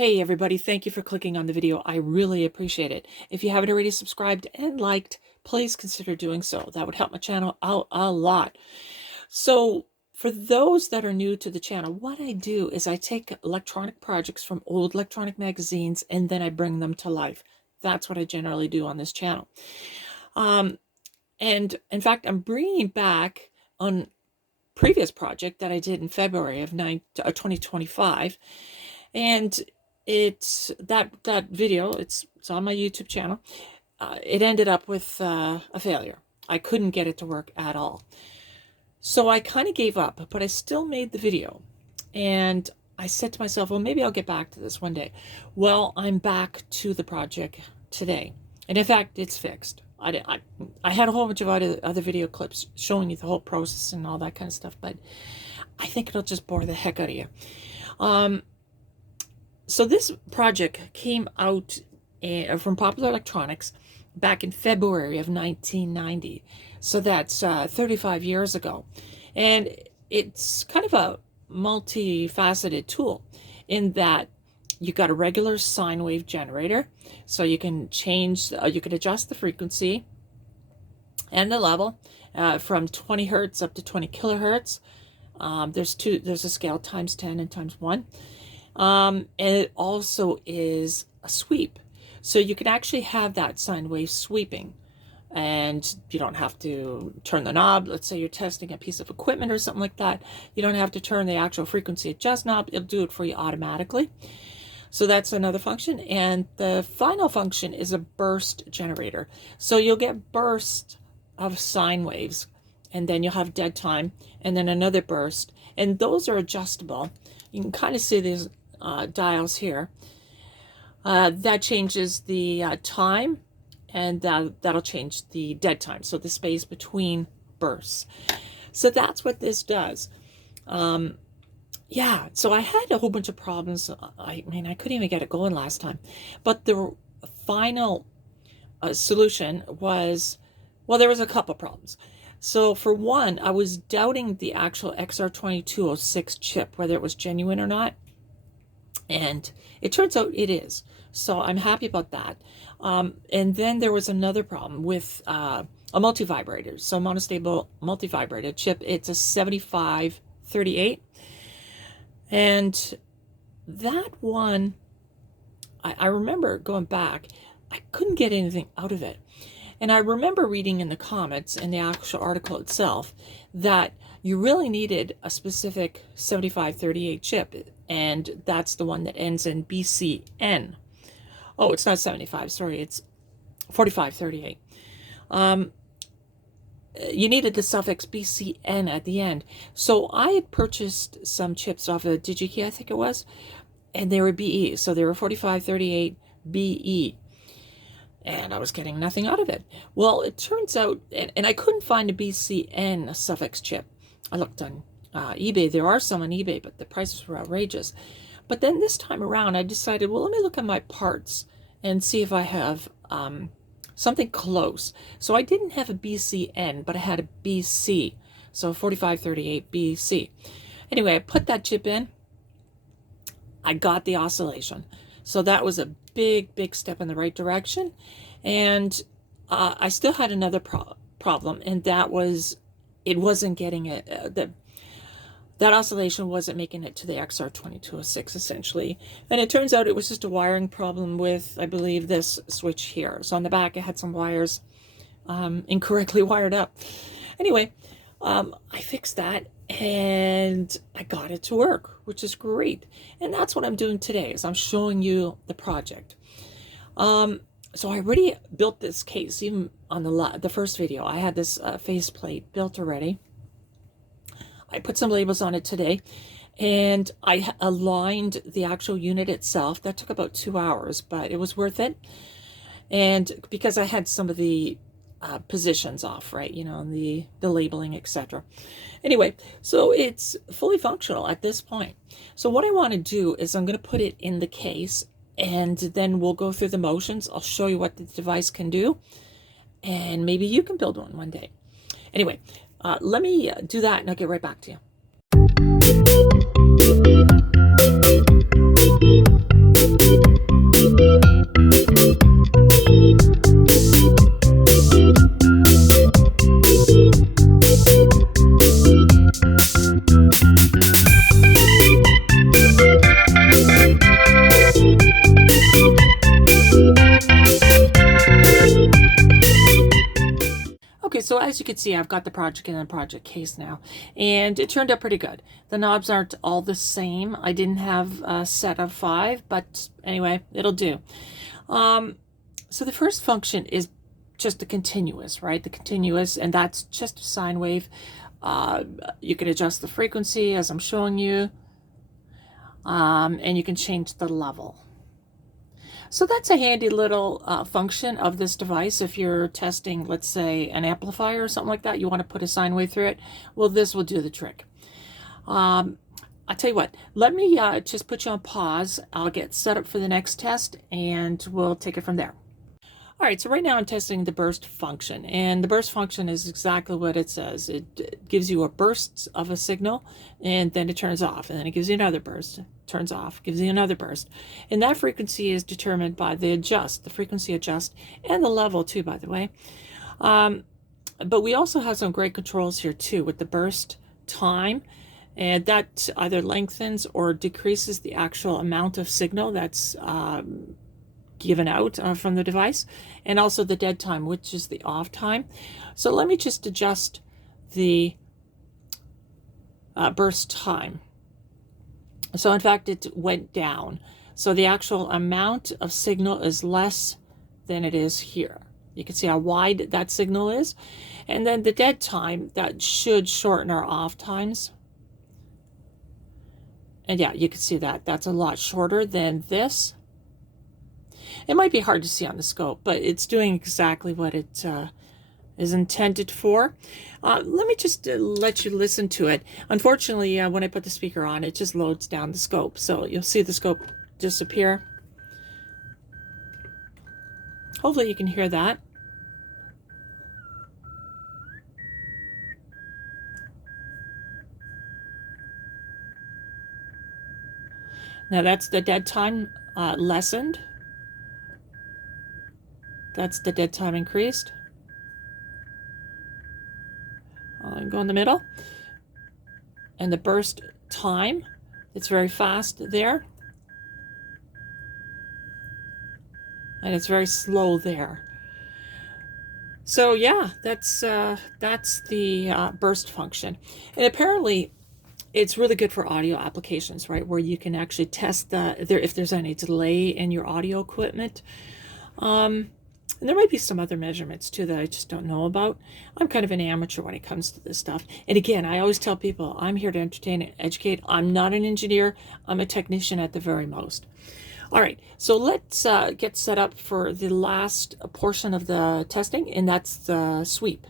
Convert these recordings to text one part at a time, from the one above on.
Hey everybody, thank you for clicking on the video. I really appreciate it. If you haven't already subscribed and liked, please consider doing so. That would help my channel out a lot. So for those that are new to the channel, what I do is I take electronic projects from old electronic magazines and then I bring them to life. That's what I generally do on this channel. And in fact, I'm bringing back on previous project that I did in February of 2025. And it's that video, it's on my YouTube channel. It ended up with a failure. I couldn't get it to work at all. So I kind of gave up, but I still made the video. And I said to myself, well, maybe I'll get back to this one day. Well, I'm back to the project today. And in fact, it's fixed. I had a whole bunch of other video clips showing you the whole process and all that kind of stuff, but I think it'll just bore the heck out of you. So this project came out from Popular Electronics back in February of 1990. So that's 35 years ago. And it's kind of a multifaceted tool in that you got a regular sine wave generator. So you can change, you can adjust the frequency and the level from 20 hertz up to 20 kilohertz. There's a scale times 10 and times 1. And it also is a sweep. So you can actually have that sine wave sweeping and you don't have to turn the knob. Let's say you're testing a piece of equipment or something like that. You don't have to turn the actual frequency adjust knob. It'll do it for you automatically. So that's another function. And the final function is a burst generator. So you'll get bursts of sine waves and then you'll have dead time and then another burst. And those are adjustable. You can kind of see these dials here. That changes the time, and that'll change the dead time, so the space between bursts. So that's what this does. Yeah, so I had a whole bunch of problems. I mean, I couldn't even get it going last time. But the final solution was, well, there was a couple problems. So for one, I was doubting the actual XR2206 chip, whether it was genuine or not. And it turns out it is. So I'm happy about that. And then there was another problem with a multivibrator. So monostable multivibrator chip. It's a 7538. And that one, I remember going back, I couldn't get anything out of it. And I remember reading in the comments in the actual article itself that you really needed a specific 7538 chip, and that's the one that ends in BCN. Oh, it's not 75, sorry, it's 4538. You needed the suffix BCN at the end. So I had purchased some chips off of DigiKey, I think it was, and they were BE, so they were 4538 BE. And I was getting nothing out of it. Well, it turns out, and I couldn't find a BCN suffix chip. I looked on eBay. There are some on eBay, but the prices were outrageous. But then this time around, I decided, well, let me look at my parts and see if I have something close. So I didn't have a BCN, but I had a BC. So 4538 BC. Anyway, I put that chip in. I got the oscillation. So that was a big step in the right direction. And I still had another problem, and that was it wasn't getting it. That oscillation wasn't making it to the XR2206 essentially. And it turns out it was just a wiring problem with, I believe, this switch here. So on the back, I had some wires incorrectly wired up. Anyway, I fixed that and I got it to work, which is great. And that's what I'm doing today, is I'm showing you the project. So I already built this case, even on the first video. I had this faceplate built already. I put some labels on it today, and I aligned the actual unit itself. That took about 2 hours, but it was worth it. And because I had some of the positions off, right, you know, the labeling, etc. Anyway, so it's fully functional at this point. So what I want to do is I'm going to put it in the case, and then we'll go through the motions. I'll show you what the device can do, and maybe you can build one day. Anyway, let me do that and I'll get right back to you. as you can see, I've got the project in a project case now, and it turned out pretty good. The knobs aren't all the same. I didn't have a set of 5, but anyway, it'll do. So the first function is just the continuous, right? The continuous, and that's just a sine wave. You can adjust the frequency as I'm showing you, and you can change the level. So that's a handy little function of this device. If you're testing, let's say, an amplifier or something like that, you want to put a sine wave through it, well, this will do the trick. I'll tell you what, let me just put you on pause. I'll get set up for the next test, and we'll take it from there. All right, so right now I'm testing the burst function, and the burst function is exactly what it says. It gives you a burst of a signal, and then it turns off, and then it gives you another burst, turns off, gives you another burst. And that frequency is determined by the frequency adjust, and the level too, by the way. But we also have some great controls here too with the burst time, and that either lengthens or decreases the actual amount of signal that's given out from the device, and also the dead time, which is the off time. So let me just adjust the burst time. So in fact, it went down. So the actual amount of signal is less than it is here. You can see how wide that signal is. And then the dead time, that should shorten our off times. And yeah, you can see that that's a lot shorter than this. It might be hard to see on the scope, but it's doing exactly what it is intended for. Let me just let you listen to it. Unfortunately, when I put the speaker on, it just loads down the scope. So you'll see the scope disappear. Hopefully you can hear that. Now that's the dead time lessened. That's the dead time increased. I'll go in the middle. And the burst time, it's very fast there. And it's very slow there. So yeah, that's the burst function. And apparently it's really good for audio applications, right? Where you can actually test if there's any delay in your audio equipment. And there might be some other measurements too that I just don't know about. I'm kind of an amateur when it comes to this stuff. And again, I always tell people, I'm here to entertain and educate. I'm not an engineer. I'm a technician at the very most. All right, so let's get set up for the last portion of the testing, and that's the sweep.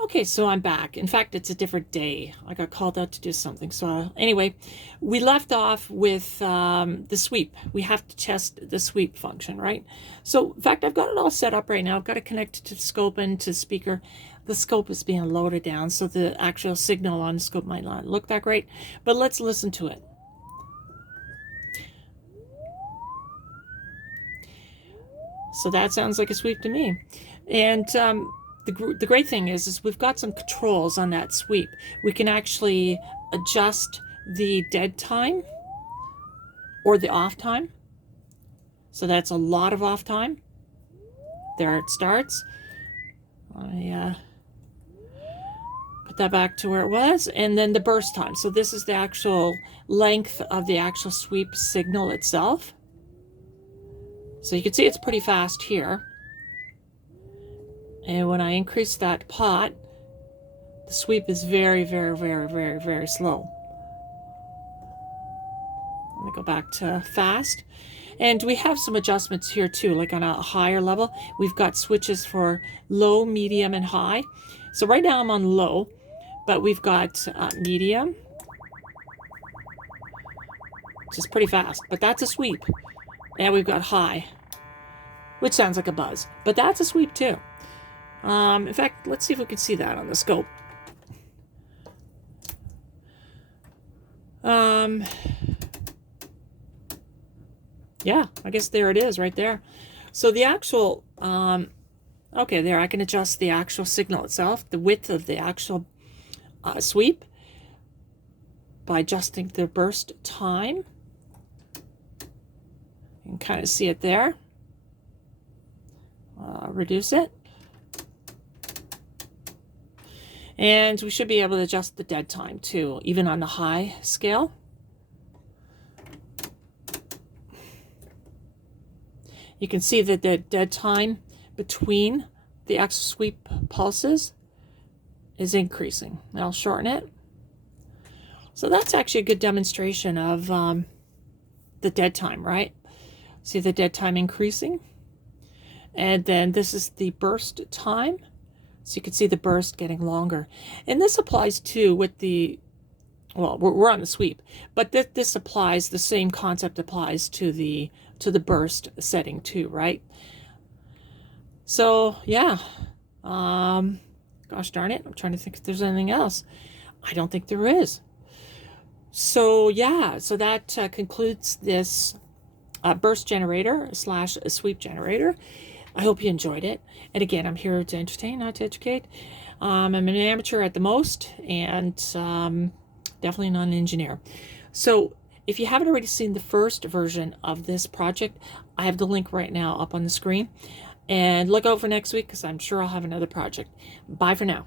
Okay, so I'm back. In fact, it's a different day. I got called out to do something. So anyway, we left off with the sweep. We have to test the sweep function, right? So in fact, I've got it all set up right now. I've got it connected to the scope and to the speaker. The scope is being loaded down, so the actual signal on the scope might not look that great, but let's listen to it. So that sounds like a sweep to me. And the great thing is we've got some controls on that sweep. We can actually adjust the dead time or the off time. So that's a lot of off time. There it starts. I put that back to where it was. And then the burst time. So this is the actual length of the actual sweep signal itself. So you can see it's pretty fast here. And when I increase that pot, the sweep is very, very, very, very, very slow. Let me go back to fast. And we have some adjustments here too, like on a higher level. We've got switches for low, medium, and high. So right now I'm on low, but we've got medium, which is pretty fast, but that's a sweep. And we've got high, which sounds like a buzz, but that's a sweep too. In fact, let's see if we can see that on the scope. Yeah, I guess there it is right there. So the actual, okay, there, I can adjust the actual signal itself, the width of the actual sweep by adjusting the burst time. You can kind of see it there. Reduce it. And we should be able to adjust the dead time too, even on the high scale. You can see that the dead time between the axle sweep pulses is increasing. I'll shorten it. So that's actually a good demonstration of the dead time, right? See the dead time increasing? And then this is the burst time. So you can see the burst getting longer. And this applies too with the, well, we're on the sweep, but this applies, the same concept applies to the burst setting too, right? So yeah, gosh darn it, I'm trying to think if there's anything else. I don't think there is. So yeah, so that concludes this burst generator slash sweep generator. I hope you enjoyed it. And again, I'm here to entertain, not to educate. I'm an amateur at the most, and definitely not an engineer. So if you haven't already seen the first version of this project, I have the link right now up on the screen. And look out for next week, because I'm sure I'll have another project. Bye for now.